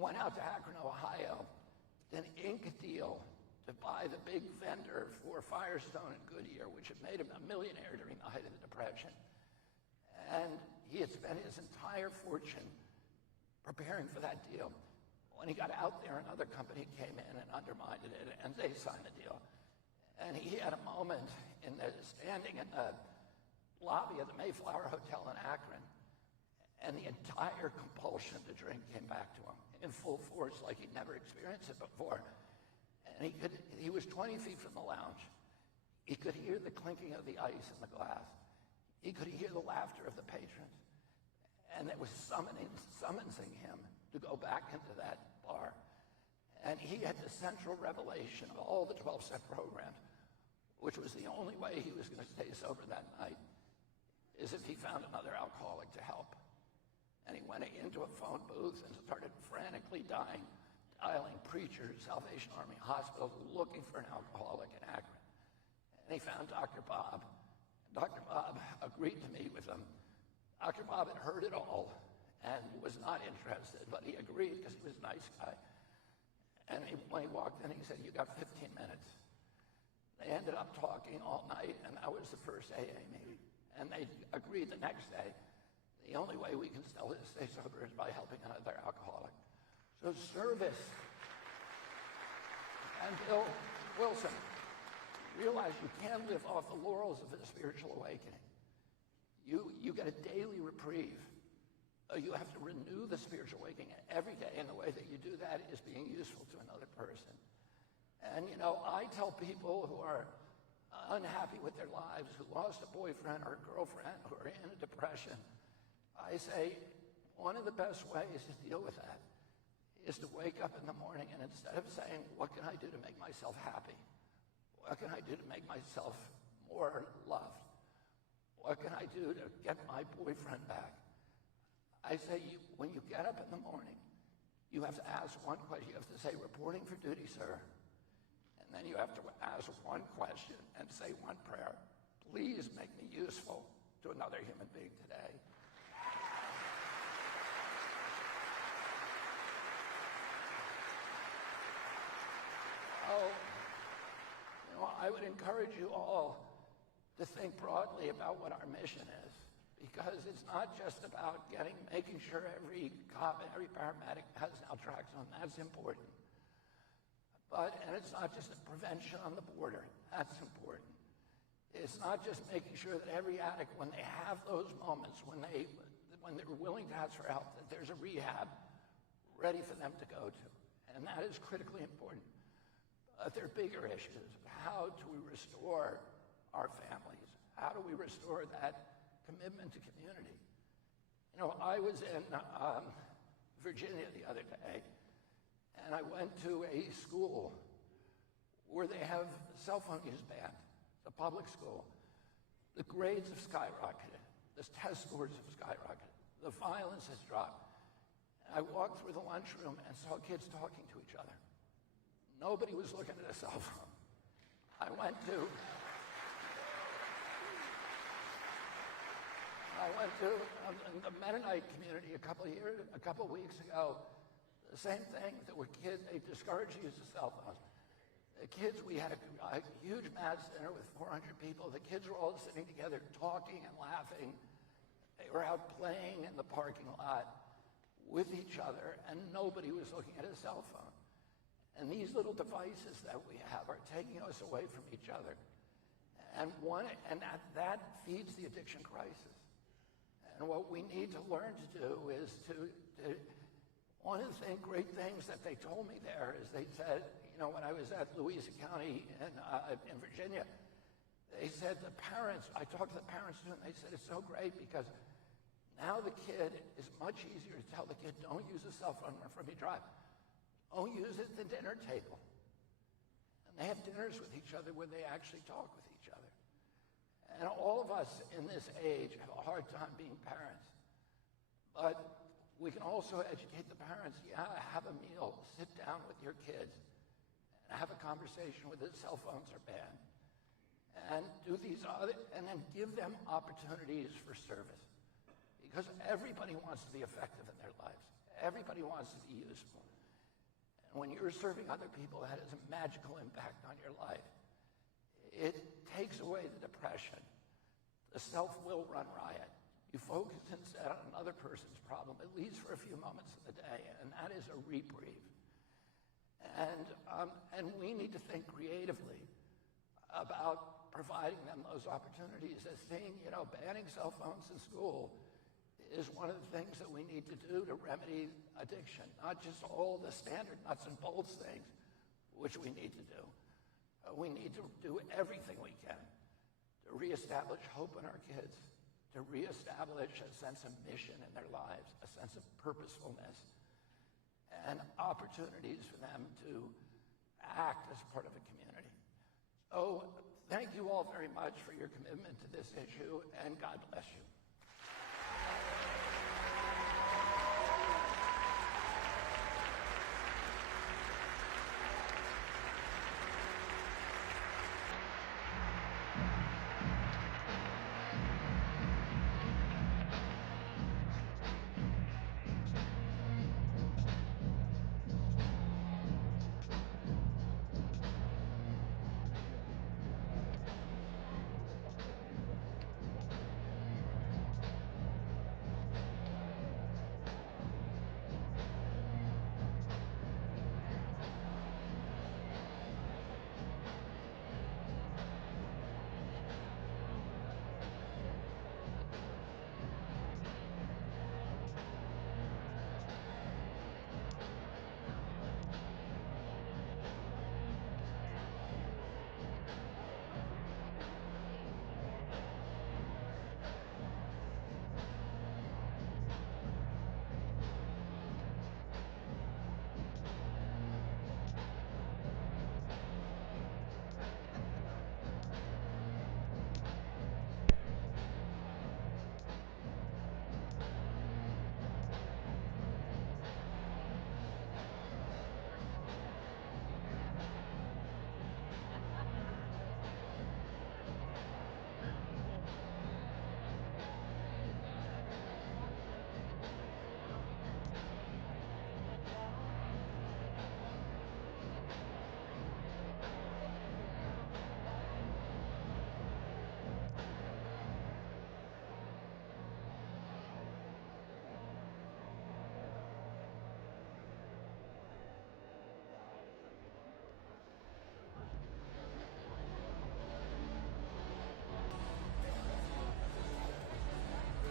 went out to Akron, Ohio, did an ink deal to buy the big vendor for Firestone and Goodyear, which had made him a millionaire during the height of the Depression. And he had spent his entire fortune preparing for that deal. When he got out there, another company came in and undermined it, and they signed the deal. And he had a moment standing in the lobby of the Mayflower Hotel in Akron, and the entire compulsion to drink came back to him in full force, like he'd never experienced it before. And he was 20 feet from the lounge. He could hear the clinking of the ice in the glass. He could hear the laughter of the patrons. And it was summoning him to go back into that bar. And he had the central revelation of all the 12-step programs, which was the only way he was going to stay sober that night, is if he found another alcoholic to help. And he went into a phone booth and started frantically dialing preachers, Salvation Army, hospitals, looking for an alcoholic in Akron. And he found Dr. Bob. And Dr. Bob agreed to meet with him. Dr. Bob had heard it all and was not interested, but he agreed because he was a nice guy. And when he walked in, he said, "You got 15 minutes." They ended up talking all night, and that was the first AA meeting. And they agreed the next day, the only way we can still stay sober is by helping another alcoholic. So service. And Bill Wilson, realize you can't live off the laurels of a spiritual awakening. You get a daily reprieve. You have to renew the spiritual awakening every day, and the way that you do that is being useful to another person. And I tell people who are unhappy with their lives, who lost a boyfriend or a girlfriend, who are in a depression, I say one of the best ways to deal with that is to wake up in the morning and instead of saying, "What can I do to make myself happy? What can I do to make myself more loved? What can I do to get my boyfriend back?" I say, when you get up in the morning, you have to ask one question. You have to say, "Reporting for duty, sir." And then you have to ask one question and say one prayer. "Please make me useful to another human being today." I would encourage you all to think broadly about what our mission is, because it's not just about making sure every cop and every paramedic has naltrexone. That's important. And it's not just prevention on the border. That's important. It's not just making sure that every addict, when they have those moments, when they're willing to ask for help, that there's a rehab ready for them to go to. And that is critically important. But there are bigger issues. How do we restore our families? How do we restore that commitment to community? I was in Virginia the other day, and I went to a school where they have cell phone use banned. It's a public school. The grades have skyrocketed. The test scores have skyrocketed. The violence has dropped. And I walked through the lunchroom and saw kids talking to each other. Nobody was looking at a cell phone. I went to the Mennonite community a couple of weeks ago. The same thing. There were kids. They discouraged the use of cell phones. The kids. We had a huge mass dinner with 400 people. The kids were all sitting together, talking and laughing. They were out playing in the parking lot with each other, and nobody was looking at a cell phone. And these little devices that we have are taking us away from each other. And that feeds the addiction crisis. And what we need to learn to do is one of the great things that they told me there is they said, when I was at Louisa County in Virginia, they said I talked to the parents too, and they said it's so great because now the kid is much easier to tell the kid, "Don't use a cell phone from you drive. Don't use it at the dinner table." And they have dinners with each other where they actually talk with each other. And all of us in this age have a hard time being parents. But we can also educate the parents. Have a meal, sit down with your kids, and have a conversation with the cell phones are banned. And and then give them opportunities for service. Because everybody wants to be effective in their lives. Everybody wants to be useful. And when you're serving other people, that has a magical impact on your life. It takes away the depression. The self will run riot. You focus instead on another person's problem, at least for a few moments of the day, and that is a reprieve. And we need to think creatively about providing them those opportunities. As saying, banning cell phones in school is one of the things that we need to do to remedy addiction, not just all the standard nuts and bolts things, which we need to do. We need to do everything we can to reestablish hope in our kids, to reestablish a sense of mission in their lives, a sense of purposefulness, and opportunities for them to act as part of a community. So thank you all very much for your commitment to this issue, and God bless you.